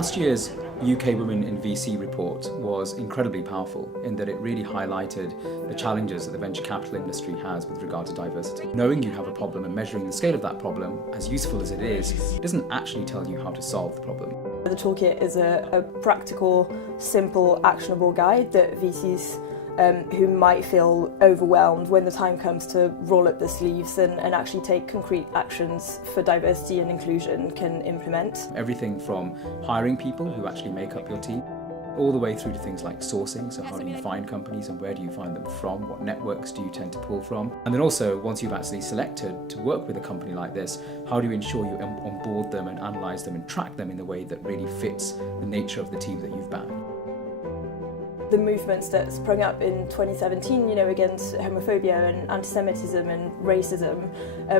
Last year's UK Women in VC report was incredibly powerful in that it really highlighted the challenges that the venture capital industry has with regard to diversity. Knowing you have a problem and measuring the scale of that problem, as useful as it is, doesn't actually tell you how to solve the problem. The Toolkit is a practical, simple, actionable guide that VCs who might feel overwhelmed when the time comes to roll up their sleeves and actually take concrete actions for diversity and inclusion can implement. Everything from hiring people who actually make up your team, all the way through to things like sourcing, so how do you find companies and where do you find them from, what networks do you tend to pull from, and then also once you've actually selected to work with a company like this, how do you ensure you onboard them and analyse them and track them in a way that really fits the nature of the team that you've backed. The movements that sprung up in 2017, against homophobia and anti-Semitism and racism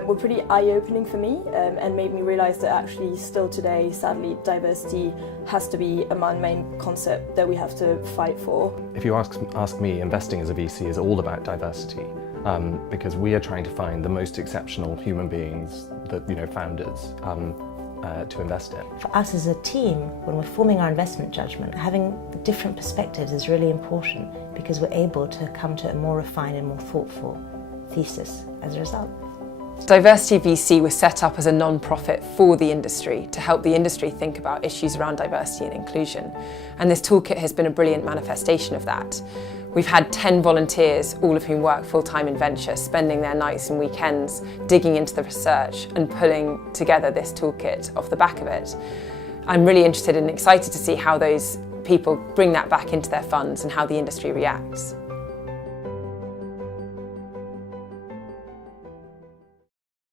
were pretty eye-opening for me and made me realise that actually still today, sadly, diversity has to be a man-made concept that we have to fight for. If you ask me, investing as a VC is all about diversity because we are trying to find the most exceptional human beings, founders, to invest in. For us as a team, when we're forming our investment judgment, having different perspectives is really important because we're able to come to a more refined and more thoughtful thesis as a result. Diversity VC was set up as a non-profit for the industry to help the industry think about issues around diversity and inclusion. And this toolkit has been a brilliant manifestation of that. We've had 10 volunteers, all of whom work full-time in venture, spending their nights and weekends digging into the research and pulling together this toolkit off the back of it. I'm really interested and excited to see how those people bring that back into their funds and how the industry reacts.